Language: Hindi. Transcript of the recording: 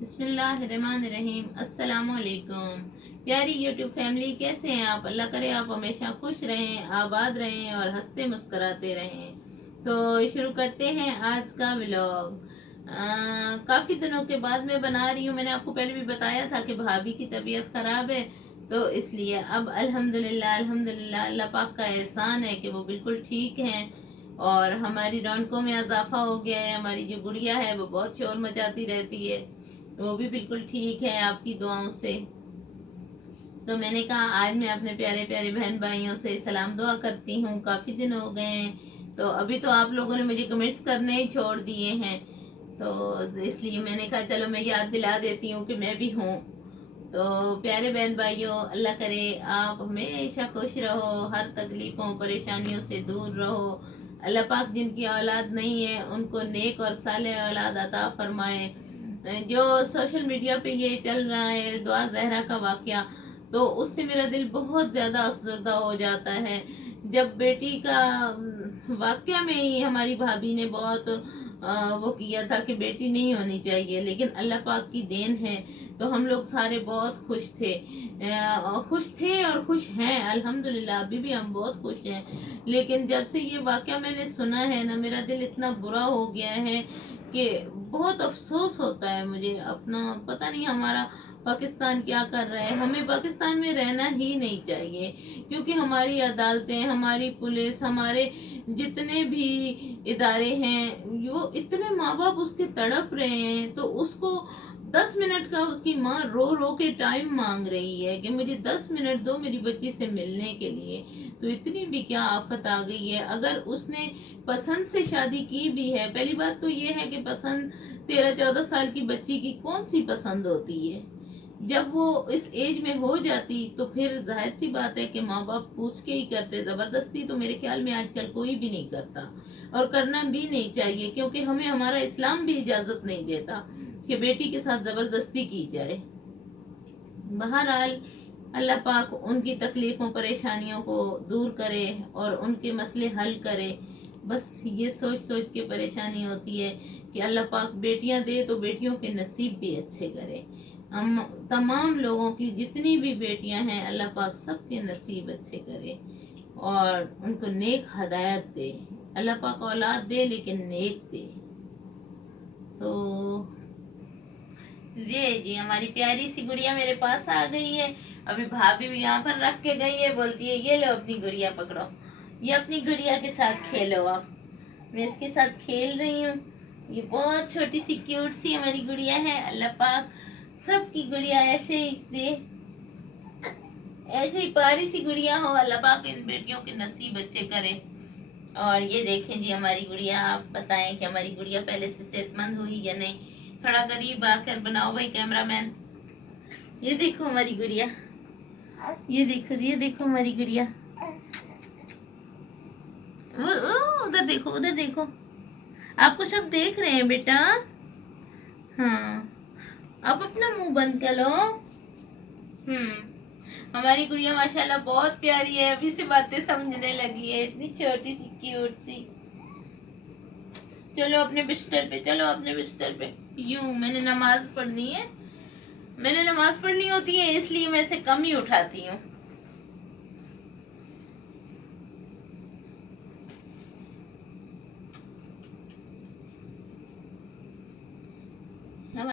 बिस्मिल्लाहिर्रहमानिर्रहीम। अस्सलाम वालेकुम। प्यारी यूट्यूब फैमिली, कैसे हैं आप? अल्लाह करे आप हमेशा खुश रहें, आबाद रहें और हंसते मुस्कुराते रहें। तो शुरू करते हैं आज का व्लॉग। काफ़ी दिनों के बाद मैं बना रही हूँ। मैंने आपको पहले भी बताया था कि भाभी की तबीयत ख़राब है, तो इसलिए अब अल्हम्दुलिल्लाह अल्हम्दुलिल्लाह अल्लाह पाक का एहसान है कि वो बिल्कुल ठीक हैं और हमारी रौनकों में इजाफा हो गया है। हमारी जो गुड़िया है वो बहुत शोर मचाती रहती है, वो भी बिल्कुल ठीक है आपकी दुआओं से। तो मैंने कहा आज मैं अपने प्यारे प्यारे बहन भाइयों से सलाम दुआ करती हूँ। काफ़ी दिन हो गए हैं, तो अभी तो आप लोगों ने मुझे कमेंट्स करने ही छोड़ दिए हैं, तो इसलिए मैंने कहा चलो मैं याद दिला देती हूँ कि मैं भी हूँ। तो प्यारे बहन भाइयों, अल्लाह करे आप हमेशा खुश रहो, हर तकलीफ़ों परेशानियों से दूर रहो। अल्लाह पाक जिनकी औलाद नहीं है उनको नेक और सालेह औलाद अता फरमाए। जो सोशल मीडिया पे ये चल रहा है दुआ जहरा का वाकया, तो उससे मेरा दिल बहुत ज़्यादा अफसरदा हो जाता है। जब बेटी का वाकया में ही हमारी भाभी ने बहुत वो किया था कि बेटी नहीं होनी चाहिए, लेकिन अल्लाह पाक की देन है, तो हम लोग सारे बहुत खुश थे। खुश थे और खुश हैं अल्हम्दुलिल्लाह, अभी भी हम बहुत खुश हैं। लेकिन जब से ये वाकया मैंने सुना है ना, मेरा दिल इतना बुरा हो गया है कि बहुत अफसोस होता है मुझे अपना। पता नहीं हमारा पाकिस्तान क्या कर रहा है। हमें पाकिस्तान में रहना ही नहीं चाहिए, क्योंकि हमारी अदालतें, हमारी पुलिस, हमारे जितने भी इदारे हैं, वो इतने माँ बाप उसके तड़प रहे हैं, तो उसको 10 मिनट का उसकी माँ रो रो के टाइम मांग रही है कि मुझे 10 मिनट दो मेरी बच्ची से मिलने के लिए। तो इतनी भी क्या आफत आ गई है। अगर उसने पसंद से शादी की भी है, पहली बात तो ये है कि पसंद 13-14 साल की बच्ची की कौन सी पसंद होती है। जब वो इस एज में हो जाती तो फिर जाहिर सी बात है कि माँ बाप पूछ के ही करते। जबरदस्ती तो मेरे ख्याल में आजकल कोई भी नहीं करता और करना भी नहीं चाहिए, क्योंकि हमें हमारा इस्लाम भी इजाजत नहीं देता कि बेटी के साथ जबरदस्ती की जाए। बहरहाल अल्लाह पाक उनकी तकलीफ़ों परेशानियों को दूर करे और उनके मसले हल करे। बस ये सोच सोच के परेशानी होती है कि अल्लाह पाक बेटियां दे तो बेटियों के नसीब भी अच्छे करे। हम तमाम लोगों की जितनी भी बेटियां हैं, अल्लाह पाक सबके नसीब अच्छे करे और उनको नेक हदायत दे। अल्लाह पाक औलाद दे लेकिन नेक दे। तो जी हमारी प्यारी सी गुड़िया मेरे पास आ गई है। अभी भाभी भी यहाँ पर रख के गई है, बोलती है ये लो अपनी गुड़िया पकड़ो, ये अपनी गुड़िया के साथ खेलो। आप मैं इसके साथ खेल रही हूँ। ये बहुत छोटी सी क्यूट सी हमारी गुड़िया है। अल्लाह पाक सबकी गुड़िया ऐसे ही दे, ऐसे ही प्यारी सी गुड़िया हो। अल्लाह पाक इन बेटियों के नसीब अच्छे करे। और ये देखें जी हमारी गुड़िया, आप बताएं कि हमारी गुड़िया पहले से सेहतमंद हुई या नहीं। थोड़ा करीब आकर बनाओ भाई कैमरामैन। ये देखो हमारी गुड़िया, ये देखो हमारी गुड़िया। उधर देखो, उधर देखो, आपको सब देख रहे हैं बेटा। हाँ, अब अपना मुंह बंद कर लो। हमारी गुड़िया माशाल्लाह बहुत प्यारी है, अभी से बातें समझने लगी है, इतनी छोटी सी क्यूट सी। चलो अपने बिस्तर पे, चलो अपने बिस्तर पे। यूं मैंने नमाज पढ़नी है, मैंने नमाज पढ़नी होती है, इसलिए मैं इसे कम ही उठाती हूँ।